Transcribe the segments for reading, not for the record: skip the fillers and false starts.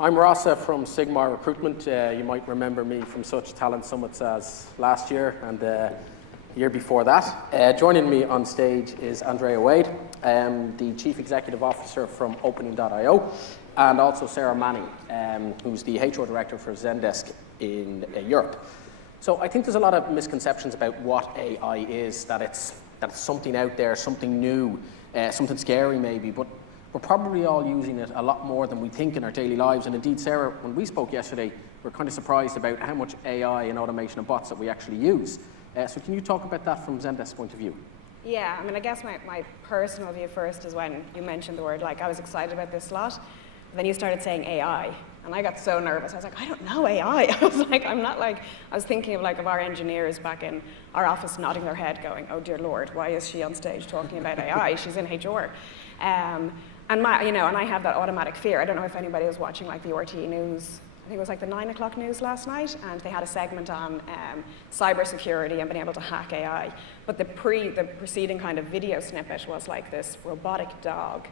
I'm Rossa from Sigmar Recruitment. You might remember me from such talent summits as last year and the year before that. Joining me on stage is Andreea Wade, the Chief Executive Officer from Opening.io, and also Sarah Manning, who's the HR Director for Zendesk in Europe. So I think there's a lot of misconceptions about what AI is, that it's something out there, something new, something scary maybe, but we're probably all using it a lot more than we think in our daily lives. And indeed, Sarah, when we spoke yesterday, we're kind of surprised about how much AI and automation and bots that we actually use. So can you talk about that from Zendesk's point of view? Yeah, I mean, I guess my personal view first is when you mentioned the word, like, I was excited about this slot. Then you started saying AI, and I got so nervous. I was like, I don't know AI. I was like, I was thinking of our engineers back in our office nodding their head going, oh dear Lord, why is she on stage talking about AI? She's in HR. And I have that automatic fear. I don't know if anybody was watching like the RTE news. I think it was like the 9 o'clock news last night, and they had a segment on cybersecurity and being able to hack AI. But the preceding kind of video snippet was like this robotic dog.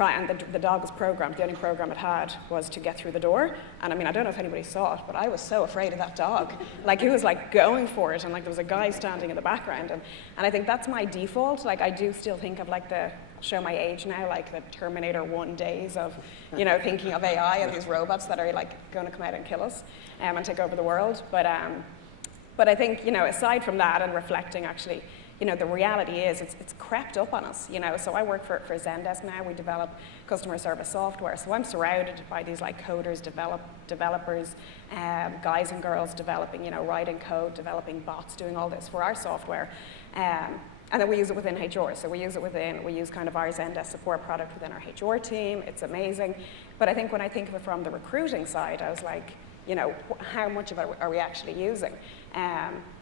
And the dog was programmed. The only program it had was to get through the door. And I mean, I don't know if anybody saw it, but I was so afraid of that dog. Like, he was like going for it, and like there was a guy standing in the background. And I think that's my default. Like, I do still think of like show my age now, like the Terminator 1 days of, thinking of AI and these robots that are like going to come out and kill us and take over the world. But I think, aside from that and reflecting actually, the reality is it's crept up on us, So I work for Zendesk now. We develop customer service software. So I'm surrounded by these like coders, developers, guys and girls developing, writing code, developing bots, doing all this for our software. And then we use it within HR. So we use kind of our Zendesk support product within our HR team. It's amazing. But I think when I think of it from the recruiting side, I was like, how much of it are we actually using?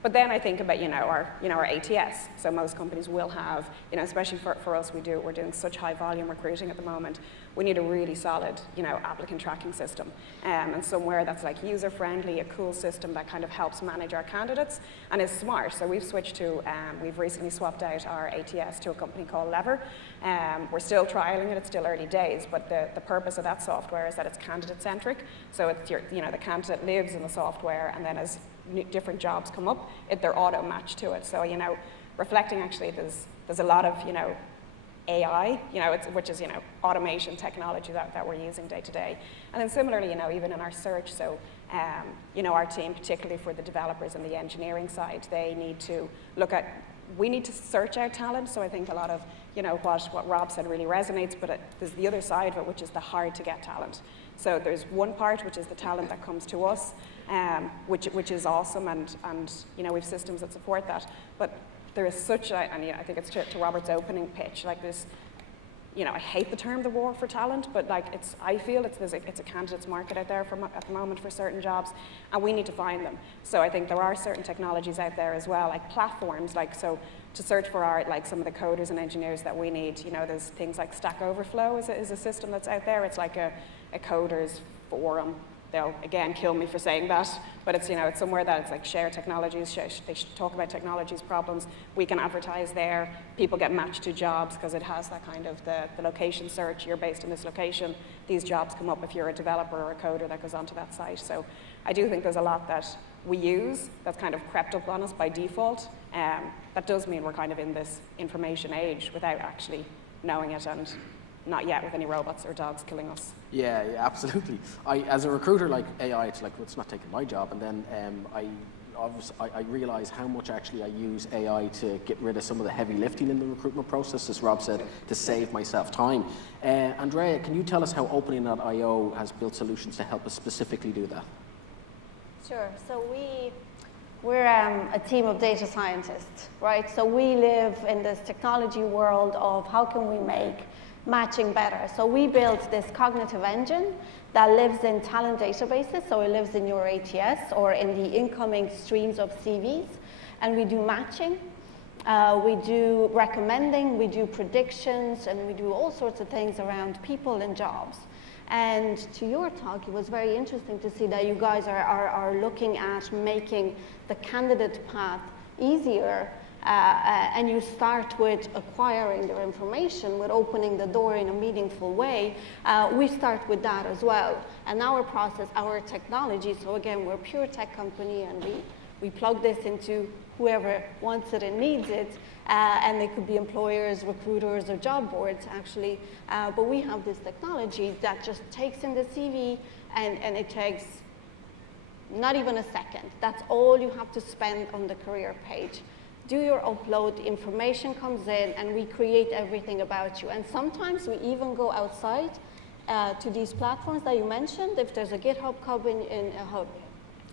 But then I think about, our ATS. So most companies will have, especially for us, we're doing such high volume recruiting at the moment. We need a really solid, applicant tracking system, and somewhere that's like user friendly, a cool system that kind of helps manage our candidates and is smart. So we've recently swapped out our ATS to a company called Lever. We're still trialing it. It's still early days, but the purpose of that software is that it's candidate centric. So it's the candidate lives in the software, and then as different jobs come up, they're auto matched to it. So reflecting actually, there's a lot of AI, which is automation technology that we're using day to day. And then similarly, even in our search, so our team, particularly for the developers and the engineering side, we need to search out talent. So I think a lot of what Rob said really resonates, but there's the other side of it, which is the hard to get talent. So there's one part, which is the talent that comes to us, which is awesome, and we have systems that support that. But there is such I think it's to Robert's opening pitch, like this, I hate the term the war for talent, but like I feel it's a candidate's market out there at the moment for certain jobs, and we need to find them. So I think there are certain technologies out there as well, like platforms, so to search for some of the coders and engineers that we need. There's things like Stack Overflow is a system that's out there. It's like a coders forum. They'll again kill me for saying that, but it's it's somewhere that it's like share technologies. They talk about technologies problems. We can advertise there. People get matched to jobs because it has that kind of the location search. You're based in this location. These jobs come up if you're a developer or a coder that goes onto that site. So I do think there's a lot that we use that's kind of crept up on us by default. That does mean we're kind of in this information age without actually knowing it, and not yet with any robots or dogs killing us. Yeah, absolutely. As a recruiter, like AI, it's like, well, it's not taking my job. And then I realize how much actually I use AI to get rid of some of the heavy lifting in the recruitment process, as Rob said, to save myself time. Andreea, can you tell us how Opening.io has built solutions to help us specifically do that? Sure. So we're a team of data scientists, right? So we live in this technology world of how can we make matching better. So we built this cognitive engine that lives in talent databases. So it lives in your ATS or in the incoming streams of CVs. And we do matching, we do recommending, we do predictions, and we do all sorts of things around people and jobs. And to your talk, it was very interesting to see that you guys are looking at making the candidate path easier and you start with acquiring their information, with opening the door in a meaningful way, we start with that as well. And our process, our technology, so again, we're a pure tech company, and we plug this into whoever wants it and needs it, and they could be employers, recruiters, or job boards, actually. But we have this technology that just takes in the CV, and it takes not even a second. That's all you have to spend on the career page. Do your upload, the information comes in, and we create everything about you. And sometimes we even go outside to these platforms that you mentioned. If there's a GitHub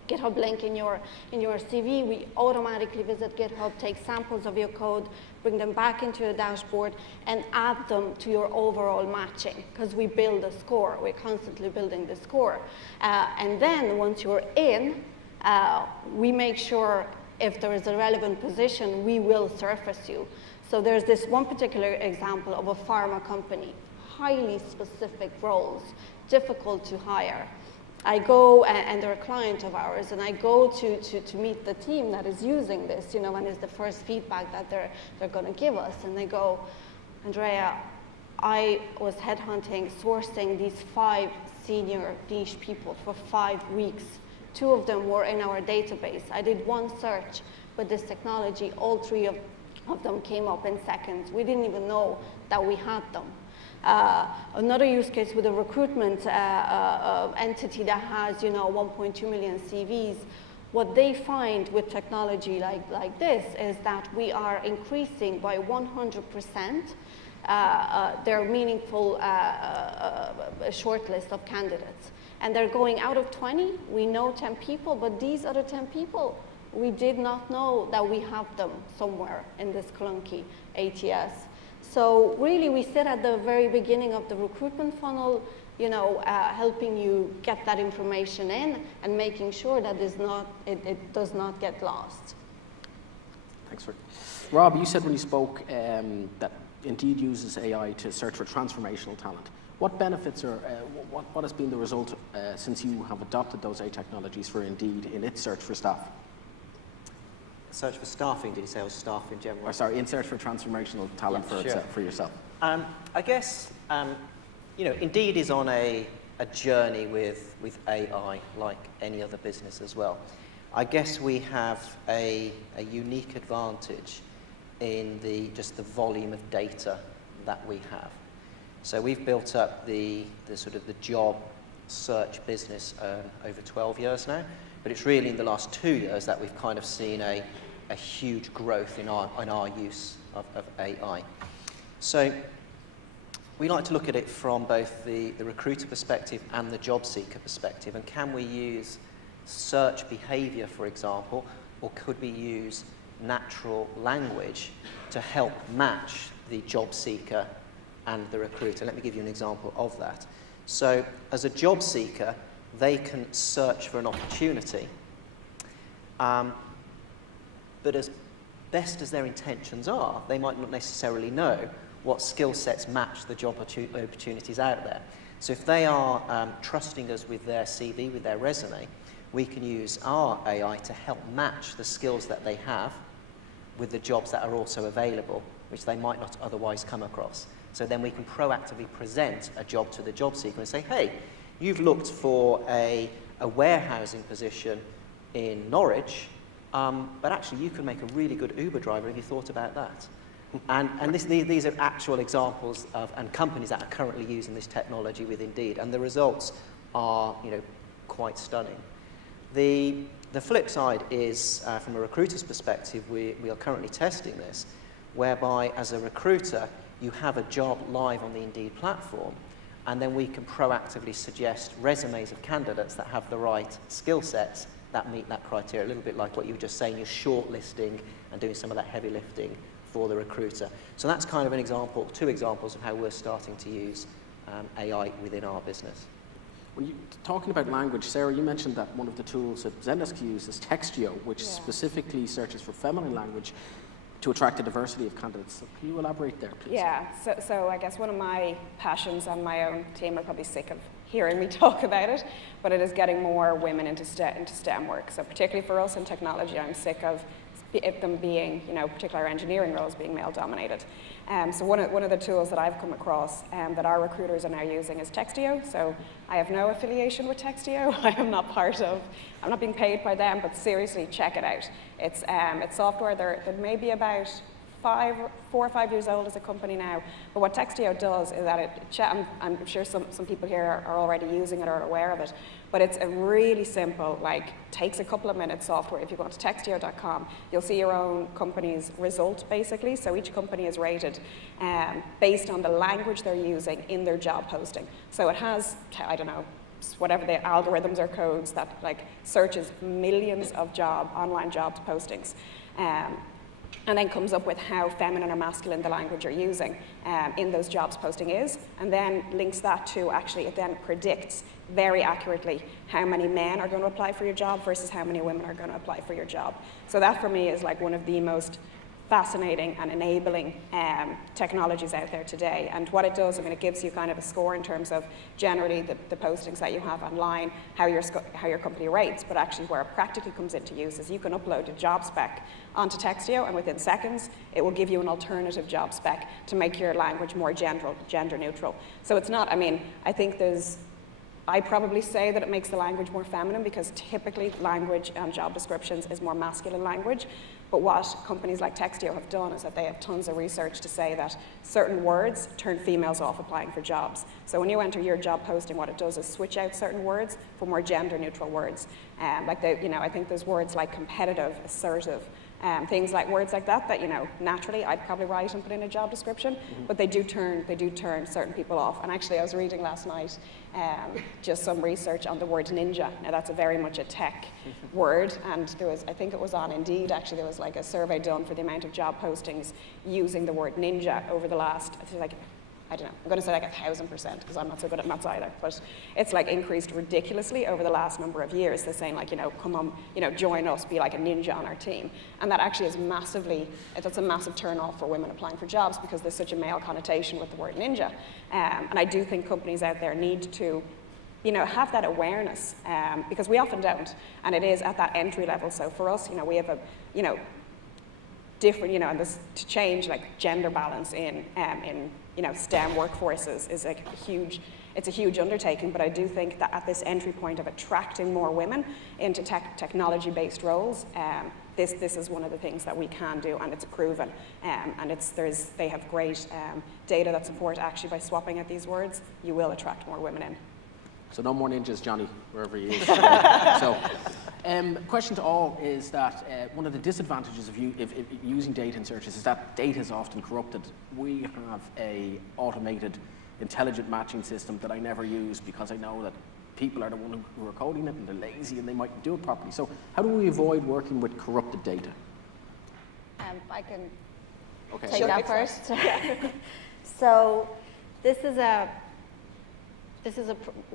GitHub link in your CV, we automatically visit GitHub, take samples of your code, bring them back into your dashboard, and add them to your overall matching, because we build a score. We're constantly building the score. And then once you're in, we make sure if there is a relevant position, we will surface you. So there's this one particular example of a pharma company, highly specific roles, difficult to hire. I go, and they're a client of ours, and I go to meet the team that is using this, and it's the first feedback that they're going to give us. And they go, Andreea, I was headhunting, sourcing these 5 senior niche people for 5 weeks. 2 of them were in our database. I did 1 search with this technology. All 3 of them came up in seconds. We didn't even know that we had them. Another use case with a recruitment entity that has, 1.2 million CVs. What they find with technology like this is that we are increasing by 100% their meaningful shortlist of candidates. And they're going out of 20, we know 10 people, but these other 10 people, we did not know that we have them somewhere in this clunky ATS. So really, we sit at the very beginning of the recruitment funnel, helping you get that information in and making sure that it does not get lost. Thanks, Rick. Rob, you said when you spoke that Indeed uses AI to search for transformational talent. What benefits or what has been the result since you have adopted those AI technologies for Indeed in its search for staff? Search for staffing, did you say, or staff in general? Or sorry, in search for transformational talent for yourself. I guess, Indeed is on a journey with AI, like any other business as well. I guess we have a unique advantage in just the volume of data that we have. So we've built up the sort of the job search business over 12 years now, but it's really in the last 2 years that we've kind of seen a huge growth in our use of AI. So we like to look at it from both the recruiter perspective and the job seeker perspective, and can we use search behavior, for example, or could we use natural language to help match the job seeker and the recruiter? Let me give you an example of that. So as a job seeker, they can search for an opportunity, but as best as their intentions are, they might not necessarily know what skill sets match the job opportunities out there. So if they are trusting us with their CV, with their resume, we can use our AI to help match the skills that they have with the jobs that are also available, which they might not otherwise come across. So then we can proactively present a job to the job seeker and say, hey, you've looked for a warehousing position in Norwich, but actually you can make a really good Uber driver. Have you thought about that? And these are actual examples of and companies that are currently using this technology with Indeed, and the results are quite stunning. The flip side is, from a recruiter's perspective, we are currently testing this, whereby as a recruiter, you have a job live on the Indeed platform, and then we can proactively suggest resumes of candidates that have the right skill sets that meet that criteria, a little bit like what you were just saying, you're shortlisting and doing some of that heavy lifting for the recruiter. So that's kind of an example, 2 examples of how we're starting to use AI within our business. When you're talking about language, Sarah, you mentioned that one of the tools that Zendesk uses is Textio, which specifically searches for feminine language to attract a diversity of candidates. So can you elaborate there, please? Yeah, so I guess one of my passions, and my own team are probably sick of hearing me talk about it, but it is getting more women into STEM work. So particularly for us in technology, I'm sick of them being, particular engineering roles being male-dominated. So one of the tools that I've come across that our recruiters are now using is Textio. So I have no affiliation with Textio. I'm not being paid by them, but seriously, check it out. It's software. They're maybe about 4 or 5 years old as a company now. But what Textio does is that I'm sure some people here are already using it or aware of it, but it's a really simple, takes a couple of minutes software. If you go to textio.com, you'll see your own company's result, basically. So each company is rated based on the language they're using in their job posting. So it has, I don't know, whatever the algorithms or codes that searches millions of online jobs postings. And then comes up with how feminine or masculine the language you're using in those jobs posting is, and then links that to it then predicts very accurately how many men are going to apply for your job versus how many women are going to apply for your job. So that for me is one of the most fascinating and enabling technologies out there today. And what it does, it gives you kind of a score in terms of generally the postings that you have online, how your company rates, but actually where it practically comes into use is you can upload a job spec onto Textio, and within seconds, it will give you an alternative job spec to make your language more gender neutral. So it's not, I probably say that it makes the language more feminine because typically language on job descriptions is more masculine language. But what companies like Textio have done is that they have tons of research to say that certain words turn females off applying for jobs. So when you enter your job posting, what it does is switch out certain words for more gender neutral words. I think there's words like competitive, assertive, things like words like that naturally I'd probably write and put in a job description, but they do turn certain people off. And actually I was reading last night just some research on the word ninja. Now that's very much a tech word, and there was, I think it was on Indeed actually, there was a survey done for the amount of job postings using the word ninja over the last, I don't know, I'm going to say 1,000% because I'm not so good at maths either, but it's increased ridiculously over the last number of years. They're saying come on, join us, be like a ninja on our team. And that actually is that's a massive turn off for women applying for jobs because there's such a male connotation with the word ninja. And I do think companies out there need to have that awareness because we often don't, and it is at that entry level. So for us, we have a, different, and this to change gender balance in STEM workforces is it's a huge undertaking, but I do think that at this entry point of attracting more women into technology-based roles, this is one of the things that we can do, and it's proven. And they have great data that support actually by swapping out these words, you will attract more women in. So no more ninjas, Johnny, wherever he is. So, question to all is that one of the disadvantages of using data in searches is that data is often corrupted. We have a automated, intelligent matching system that I never use because I know that people are the one who are coding it and they're lazy and they mightn't do it properly. So how do we avoid working with corrupted data? I can Okay. take that first. So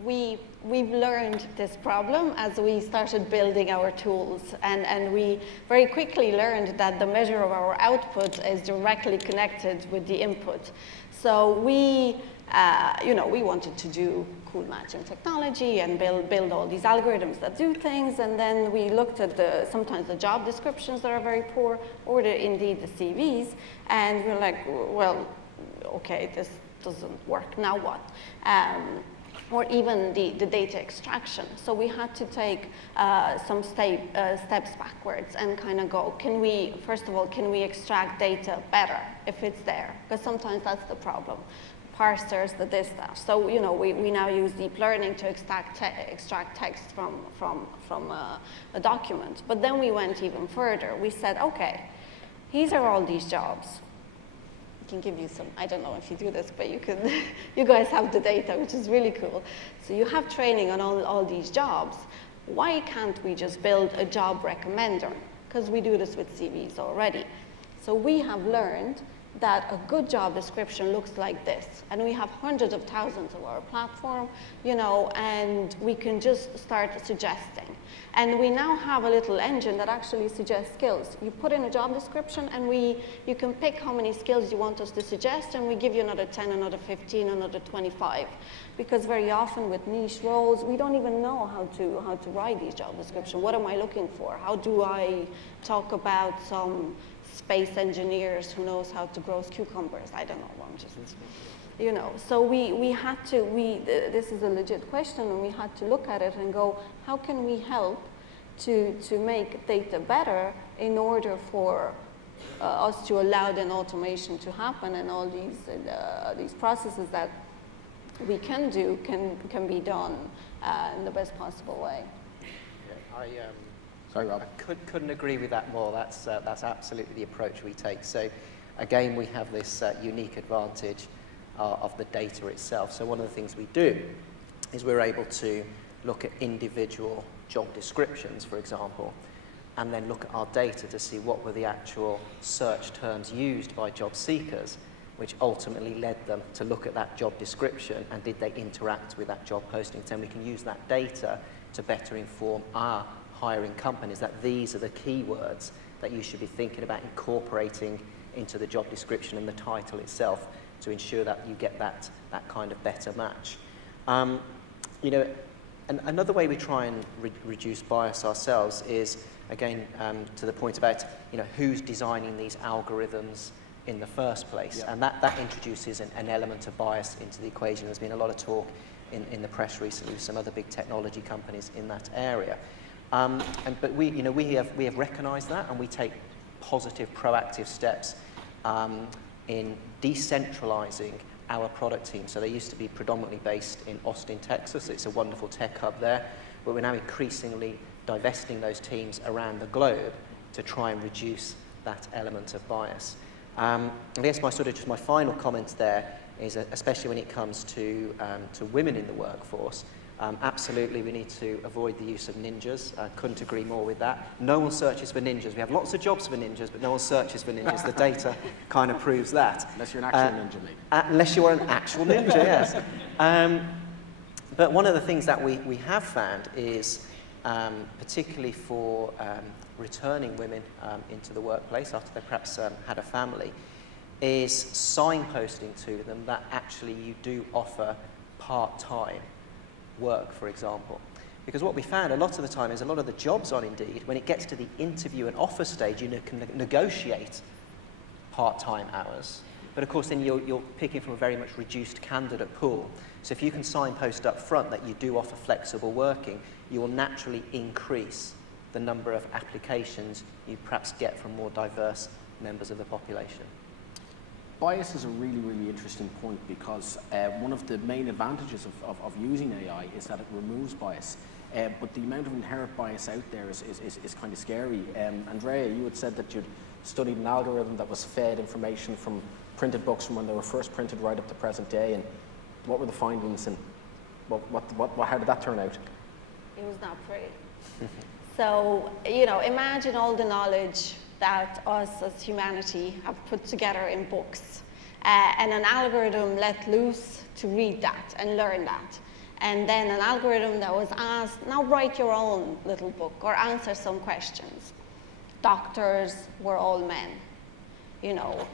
we've learned this problem as we started building our tools, and we very quickly learned that the measure of our output is directly connected with the input. So we wanted to do cool matching technology and build all these algorithms that do things, and then we looked at sometimes the job descriptions that are very poor, or indeed the CVs, and we're like, well, okay, this doesn't work, now what? Or even the data extraction. So we had to take some steps backwards and kind of go, first of all, can we extract data better if it's there? Because sometimes that's the problem. Parsers, this, that. So, we now use deep learning to extract text from a document. But then we went even further. We said, okay, these are all these jobs. Can give you some, I don't know if you do this, but you guys have the data, which is really cool. So you have training on all these jobs. Why can't we just build a job recommender? Because we do this with CVs already. So we have learned that a good job description looks like this. And we have hundreds of thousands of our platform, you know, and we can just start suggesting. And we now have a little engine that actually suggests skills. You put in a job description and you can pick how many skills you want us to suggest, and we give you another 10, another 15, another 25. Because very often with niche roles, we don't even know how to write these job descriptions. What am I looking for? How do I talk about some space engineers who knows how to grow cucumbers? I don't know, I'm just, you know. So we had to, this is a legit question, and we had to look at it and go, how can we help to make data better in order for us to allow then automation to happen, and all these processes that we can do can be done in the best possible way. Yeah, Sorry, Rob. I couldn't agree with that more. That's absolutely the approach we take. So again, we have this unique advantage of the data itself. So one of the things we do is we're able to look at individual job descriptions, for example, and then look at our data to see what were the actual search terms used by job seekers, which ultimately led them to look at that job description, and did they interact with that job posting. So we can use that data to better inform our hiring companies that these are the keywords that you should be thinking about incorporating into the job description and the title itself to ensure that you get that kind of better match. You know, another way we try and reduce bias ourselves is, again, to the point about, you know, who's designing these algorithms in the first place. Yeah. And that introduces an element of bias into the equation. There's been a lot of talk in the press recently with some other big technology companies in that area. But we have recognised that, and we take positive, proactive steps in decentralising our product team. So they used to be predominantly based in Austin, Texas. It's a wonderful tech hub there, but we're now increasingly divesting those teams around the globe to try and reduce that element of bias. I guess my final comment there is, especially when it comes to women in the workforce, absolutely we need to avoid the use of ninjas. I couldn't agree more with that. No one searches for ninjas. We have lots of jobs for ninjas, but no one searches for ninjas. The data kind of proves that. Unless you're an actual ninja, maybe. Unless you are an actual ninja, yes. But one of the things that we have found is, particularly for returning women into the workplace after they perhaps had a family, is signposting to them that actually you do offer part-time work, for example. Because what we found a lot of the time is a lot of the jobs on Indeed, when it gets to the interview and offer stage, you can negotiate part-time hours. But of course then you're picking from a very much reduced candidate pool. So if you can signpost up front that you do offer flexible working, you will naturally increase the number of applications you perhaps get from more diverse members of the population. Bias is a really, really interesting point, because one of the main advantages of using AI is that it removes bias. But the amount of inherent bias out there is kind of scary. Andreea, you had said that you'd studied an algorithm that was fed information from printed books from when they were first printed right up to present day. And what were the findings, and how did that turn out? It was not pretty. So, you know, imagine all the knowledge that us as humanity have put together in books, and an algorithm let loose to read that and learn that. And then an algorithm that was asked, now write your own little book or answer some questions. Doctors were all men, you know,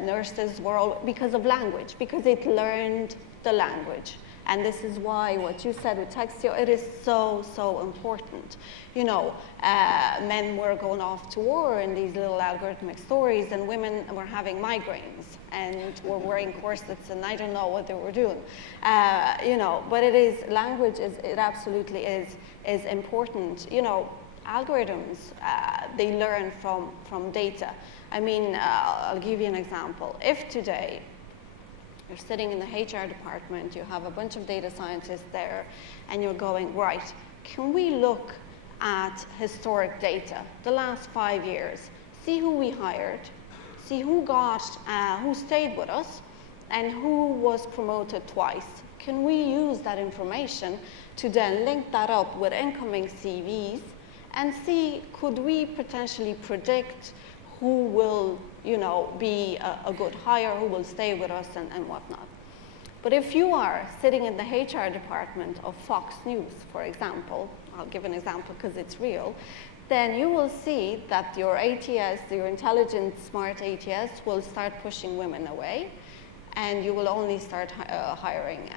nurses were all, because of language, because it learned the language. And this is why what you said with Textio, it is so, so important. You know, men were going off to war in these little algorithmic stories, and women were having migraines and were wearing corsets, and I don't know what they were doing. You know, but it is, language is, it absolutely is important. You know, algorithms, they learn from data. I mean, I'll give you an example. If today, you're sitting in the HR department, you have a bunch of data scientists there, and you're going, right, can we look at historic data, the last 5 years, see who we hired, see who stayed with us, and who was promoted twice. Can we use that information to then link that up with incoming CVs and see, could we potentially predict who will you know, be a good hire, who will stay with us and whatnot. But if you are sitting in the HR department of Fox News, for example, I'll give an example because it's real, then you will see that your ATS, your intelligent, smart ATS, will start pushing women away, and you will only start hiring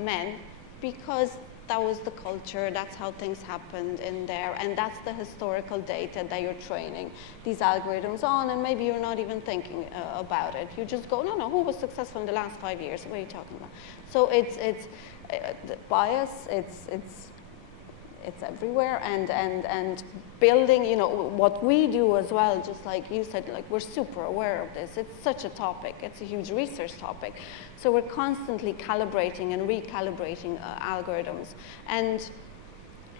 men, because that was the culture, that's how things happened in there, and that's the historical data that you're training these algorithms on, and maybe you're not even thinking about it. You just go, no, who was successful in the last 5 years? What are you talking about? So it's the bias, it's everywhere, and building, you know, what we do as well, just like you said, like, we're super aware of this. It's such a topic. It's a huge research topic. So we're constantly calibrating and recalibrating algorithms. And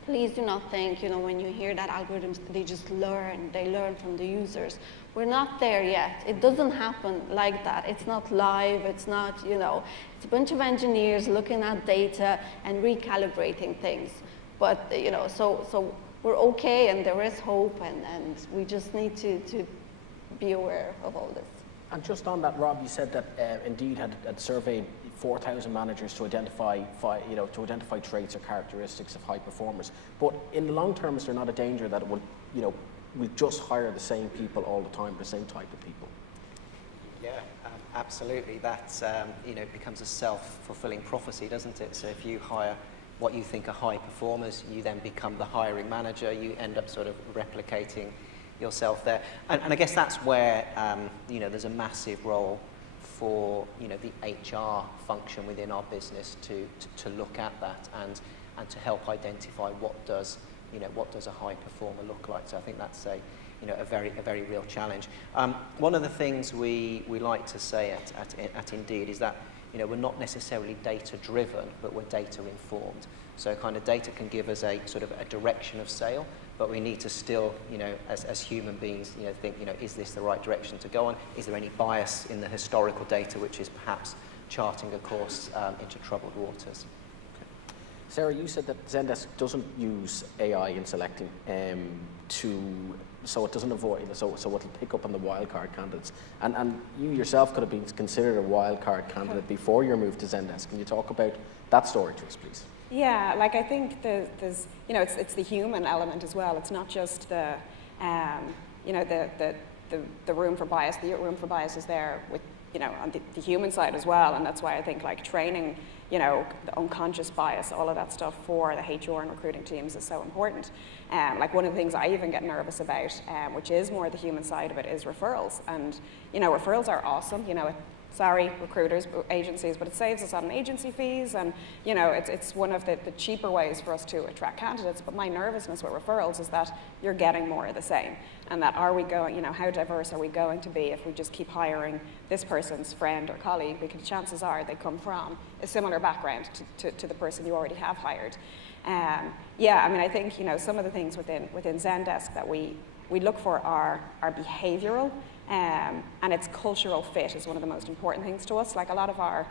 please do not think, you know, when you hear that algorithms, they just learn. They learn from the users. We're not there yet. It doesn't happen like that. It's not live. It's not, you know, it's a bunch of engineers looking at data and recalibrating things. But, you know, so we're okay, and there is hope, and we just need to be aware of all this. And just on that, Rob, you said that Indeed had surveyed 4,000 managers to identify traits or characteristics of high performers. But in the long term, is there not a danger that it will, you know, we just hire the same people all the time, the same type of people? Yeah, absolutely. That you know, becomes a self-fulfilling prophecy, doesn't it? So if you hire what you think are high performers, you then become the hiring manager. You end up sort of replicating yourself there. And I guess that's where you know, there's a massive role for, you know, the HR function within our business to look at that and to help identify what does a high performer look like. So I think that's a very real challenge. One of the things we like to say at Indeed is that, you know, we're not necessarily data-driven, but we're data-informed. So kind of data can give us a sort of a direction of sale, but we need to still, you know, as human beings, you know, think, you know, is this the right direction to go on? Is there any bias in the historical data which is perhaps charting a course into troubled waters? Okay. Sarah, you said that Zendesk doesn't use AI in selecting so it doesn't avoid, so it'll pick up on the wildcard candidates. And you yourself could have been considered a wildcard candidate before your move to Zendesk. Can you talk about that story to us, please? Yeah, like, I think there's, you know, it's the human element as well. It's not just the, you know, the room for bias. The room for bias is there with, you know, on the human side as well, and that's why I think, like, training, you know, the unconscious bias, all of that stuff for the HR and recruiting teams is so important. Like, one of the things I even get nervous about, which is more the human side of it, is referrals. And, you know, referrals are awesome. You know, sorry, recruiters, agencies, but it saves us on agency fees, and, you know, it's one of the cheaper ways for us to attract candidates. But my nervousness with referrals is that you're getting more of the same, and that are we going, you know, how diverse are we going to be if we just keep hiring this person's friend or colleague, because chances are they come from a similar background to the person you already have hired. Yeah, I mean, I think, you know, some of the things within Zendesk that we look for are behavioral, and its cultural fit is one of the most important things to us. Like, a lot of our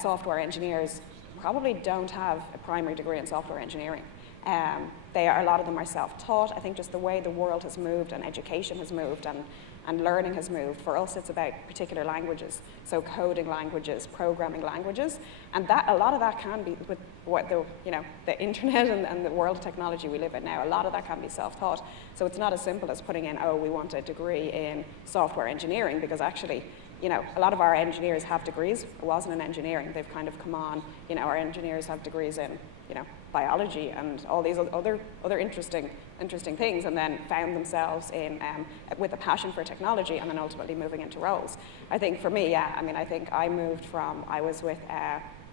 software engineers probably don't have a primary degree in software engineering. A lot of them are self-taught. I think just the way the world has moved and education has moved and learning has moved, for us it's about particular languages. So coding languages, programming languages, and that, a lot of that can be, with what the, you know, the internet and the world of technology we live in now, a lot of that can be self-taught. So it's not as simple as putting in, oh, we want a degree in software engineering, because actually, you know, a lot of our engineers have degrees. It wasn't in engineering. They've kind of come on, you know, our engineers have degrees in, you know, biology and all these other interesting things, and then found themselves in with a passion for technology, and then ultimately moving into roles. I think for me, yeah, I mean, I think I was with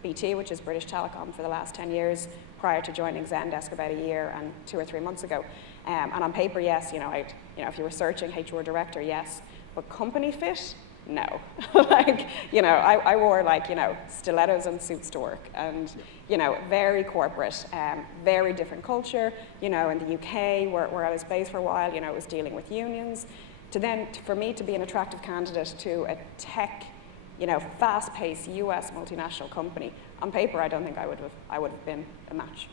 BT, which is British Telecom, for the last 10 years, prior to joining Zendesk about a year and 2 or 3 months ago. And on paper, yes, you know, if you were searching HR director, yes, but company fit, no. Like, you know, I wore, like, you know, stilettos and suits to work, and, you know, very corporate, very different culture. You know, in the UK, where I was based for a while, you know, it was dealing with unions. For me to be an attractive candidate to a tech, you know, fast-paced US multinational company, on paper, I don't think I would have been a match.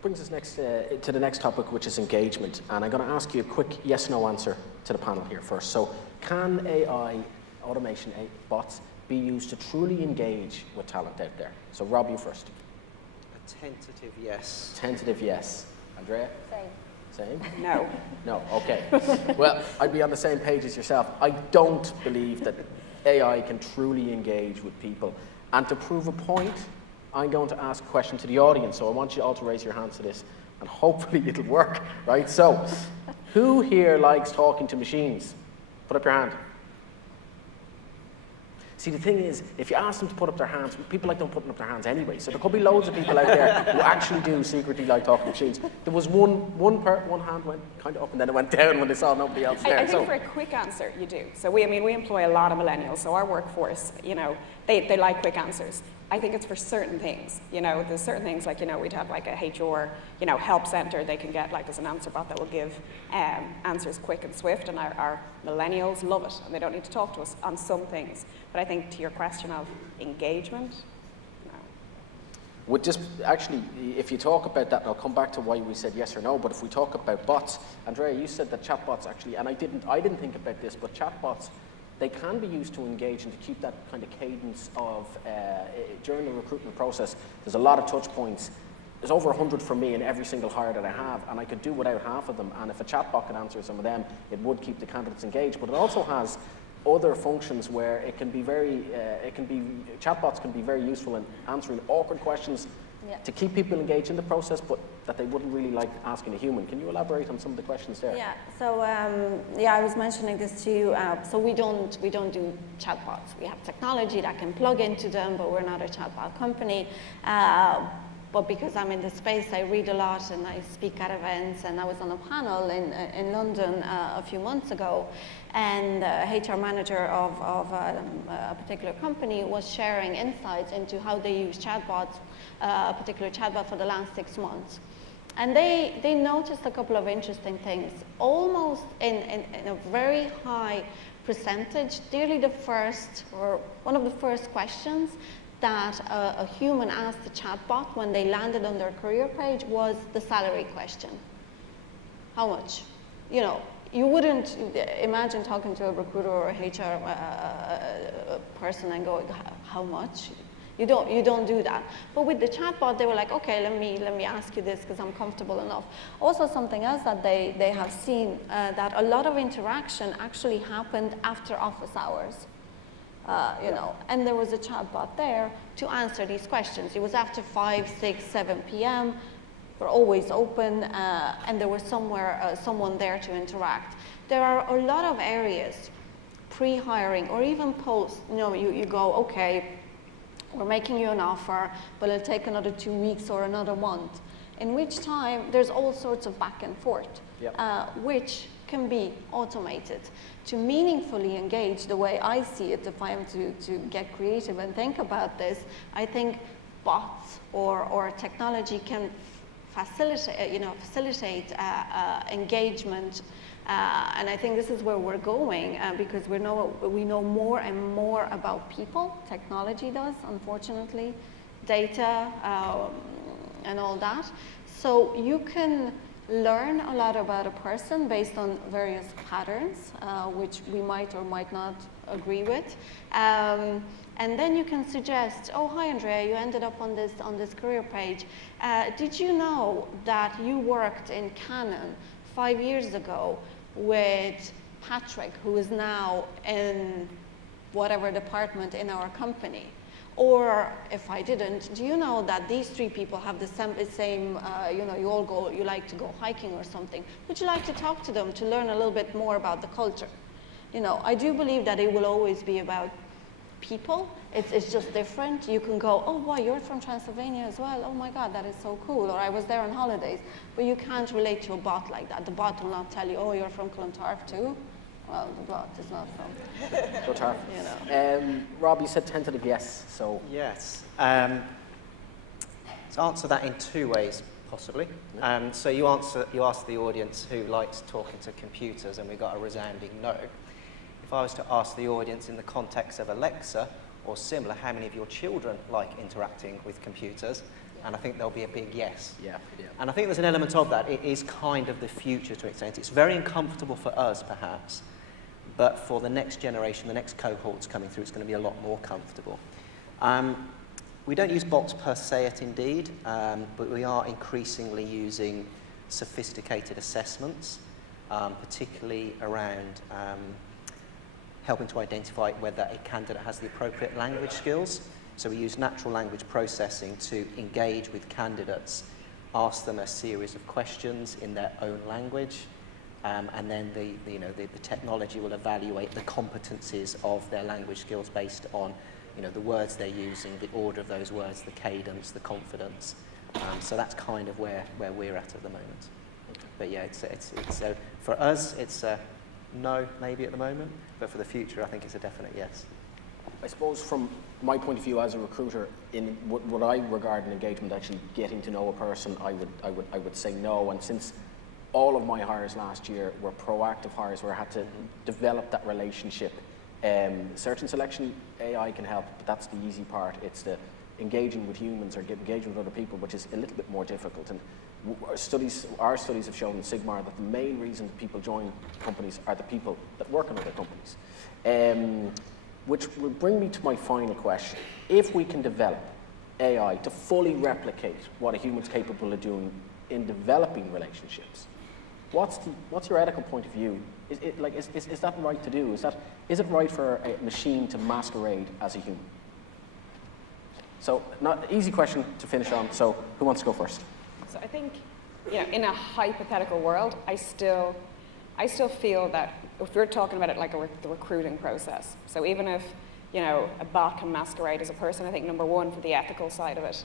Brings us next to the next topic, which is engagement. And I'm going to ask you a quick yes/no answer to the panel here first. So Can AI, automation, bots, be used to truly engage with talent out there? So Rob, you first. A tentative yes. Tentative yes. Andrea? Same. Same? No. No, okay. Well, I'd be on the same page as yourself. I don't believe that AI can truly engage with people. And to prove a point, I'm going to ask a question to the audience. So I want you all to raise your hands to this, and hopefully it'll work, right? So, who here likes talking to machines? Put up your hand. See, the thing is, if you ask them to put up their hands, people like them putting up their hands anyway. So there could be loads of people out there who actually do secretly like talking to machines. There was one hand went kind of up and then it went down when they saw nobody else there. I think for a quick answer, you do. So we employ a lot of millennials. So our workforce, they like quick answers. I think it's for certain things. There's certain things like, we'd have like a HR, help center. They can get there's an answer bot that will give answers quick and swift, and our millennials love it, and they don't need to talk to us on some things. But I think to your question of engagement, no. Would just actually, if you talk about that, and I'll come back to why we said yes or no. But if we talk about bots, Andrea, you said that chatbots actually, and I didn't think about this, but chatbots, they can be used to engage and to keep that kind of cadence of, during the recruitment process, there's a lot of touch points. There's over 100 for me in every single hire that I have, and I could do without half of them. And if a chatbot could answer some of them, it would keep the candidates engaged. But it also has other functions where it can be chatbots can be very useful in answering awkward questions to keep people engaged in the process, but that they wouldn't really like asking a human. Can you elaborate on some of the questions there? Yeah. So I was mentioning this to you. So we don't do chatbots. We have technology that can plug into them, but we're not a chatbot company. But because I'm in the space, I read a lot and I speak at events. And I was on a panel in London a few months ago, and the HR manager of a particular company was sharing insights into how they use chatbots, a particular chatbot for the last 6 months. And they noticed a couple of interesting things. Almost in a very high percentage, nearly the first, or one of the first questions that a human asked the chatbot when they landed on their career page was the salary question. How much? You wouldn't imagine talking to a recruiter or a HR person and going, how much? You don't do that. But with the chatbot, they were like, okay, let me ask you this because I'm comfortable enough. Also, something else that they have seen, that a lot of interaction actually happened after office hours. And there was a chatbot there to answer these questions. It was after 5, 6, 7 p.m. We're always open, and there was someone there to interact. There are a lot of areas, pre-hiring or even post. You go, okay, we're making you an offer, but it'll take another 2 weeks or another month. In which time, there's all sorts of back and forth, which can be automated. To meaningfully engage the way I see it, if I am to get creative and think about this, I think bots or technology can facilitate engagement. And I think this is where we're going because we know more and more about people. Technology does, unfortunately, data and all that. So you can learn a lot about a person based on various patterns, which we might or might not agree with. And then you can suggest, oh, hi, Andrea, you ended up on this career page. Did you know that you worked in Canon 5 years ago with Patrick, who is now in whatever department in our company? Or if I didn't, do you know that these 3 people have the same you like to go hiking or something? Would you like to talk to them to learn a little bit more about the culture? I do believe that it will always be about people. It's just different. You can go, oh, boy, you're from Transylvania as well. Oh, my God, that is so cool. Or I was there on holidays. But you can't relate to a bot like that. The bot will not tell you, oh, you're from Clontarf too. Well, the bot is not from Clontarf. Rob, you said tentative yes. So yes. To answer that in 2 ways, possibly. So you asked the audience who likes talking to computers, and we got a resounding no. If I was to ask the audience in the context of Alexa or similar, how many of your children like interacting with computers? And I think there'll be a big yes. Yeah. And I think there's an element of that. It is kind of the future to an extent. It's very uncomfortable for us, perhaps, But for the next generation, the next cohorts coming through, it's going to be a lot more comfortable. We don't use bots per se at Indeed, but we are increasingly using sophisticated assessments, particularly around helping to identify whether a candidate has the appropriate language skills. So we use natural language processing to engage with candidates, ask them a series of questions in their own language, and then the technology will evaluate the competencies of their language skills based on the words they're using, the order of those words, the cadence, the confidence. So that's kind of where we're at the moment. But yeah, it's for us, it's a no maybe at the moment, but for the future, I think it's a definite yes. I suppose from my point of view as a recruiter, in what I regard an engagement, actually getting to know a person, I would say no. And since all of my hires last year were proactive hires where I had to develop that relationship, search and selection AI can help, but that's the easy part. It's the engaging with humans or engaging with other people, which is a little bit more difficult. And our studies have shown in Sigmar that the main reason people join companies are the people that work in other companies. Which will bring me to my final question. If we can develop AI to fully replicate what a human's capable of doing in developing relationships, what's your ethical point of view? Is that right to do? Is it right for a machine to masquerade as a human? So, not easy question to finish on. So, who wants to go first? So I think, in a hypothetical world, I still feel that if we're talking about it like the recruiting process, so even if a bot can masquerade as a person, I think number one, for the ethical side of it,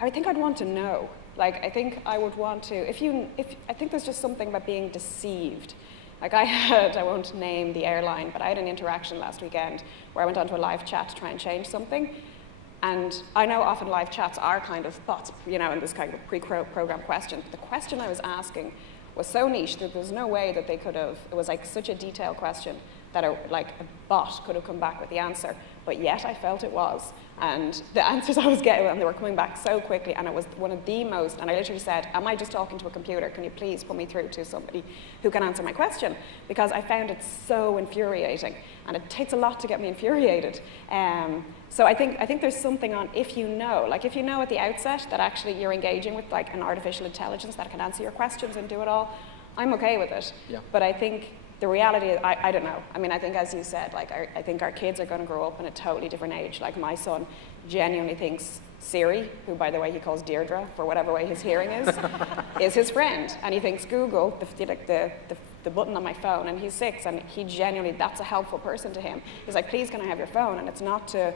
I think I'd want to know. Like, I think I would want to, I think there's just something about being deceived. Like I won't name the airline, but I had an interaction last weekend where I went onto a live chat to try and change something. And I know often live chats are kind of bots, in this kind of pre-programmed question. But the question I was asking was so niche that there's no way that they could have, it was like such a detailed question that a bot could have come back with the answer. But yet I felt it was. And the answers I was getting, and they were coming back so quickly, and it was one of the most, and I literally said, am I just talking to a computer? Can you please put me through to somebody who can answer my question? Because I found it so infuriating, and it takes a lot to get me infuriated. So I think there's something on if you know at the outset that actually you're engaging with like an artificial intelligence that can answer your questions and do it all, I'm okay with it. Yeah. But I think the reality is, I don't know. I mean, I think as you said, I think our kids are going to grow up in a totally different age. Like my son genuinely thinks Siri, who by the way he calls Deirdre for whatever way his hearing is his friend. And he thinks Google, the button on my phone, and he's 6, and he genuinely, that's a helpful person to him. He's like, please can I have your phone? And it's not to,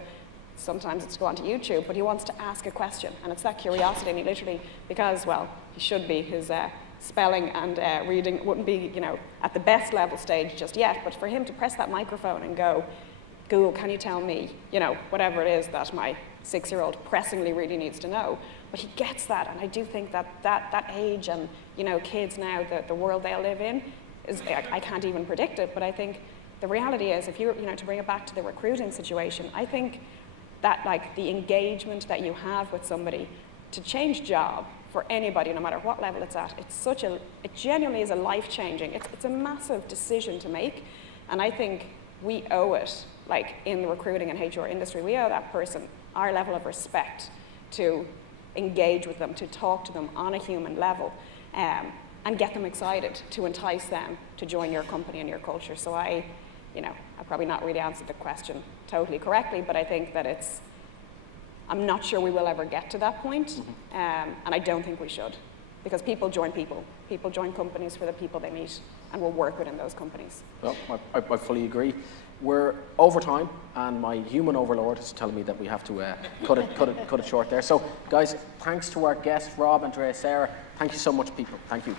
sometimes it's to go onto YouTube, but he wants to ask a question. And it's that curiosity, and he literally, because, well, he should be, his spelling and reading wouldn't be, at the best level stage just yet, but for him to press that microphone and go, Google, can you tell me, whatever it is that my 6-year-old pressingly really needs to know, but he gets that, and I do think that age and, kids now, the world they live in, is, I can't even predict it, but I think the reality is, if you, to bring it back to the recruiting situation, I think that, the engagement that you have with somebody to change job, for anybody, no matter what level it's at, it genuinely is a life-changing, it's a massive decision to make, and I think we owe it, in the recruiting and HR industry, we owe that person our level of respect to engage with them, to talk to them on a human level, and get them excited, to entice them to join your company and your culture. So I probably not really answered the question totally correctly, but I think that I'm not sure we will ever get to that point, and I don't think we should, because people join people. People join companies for the people they meet, and will work within those companies. Well, I fully agree. We're over time, and my human overlord is telling me that we have to cut it short there. So, guys, thanks to our guests, Rob, Andreea, Sarah. Thank you so much, people. Thank you.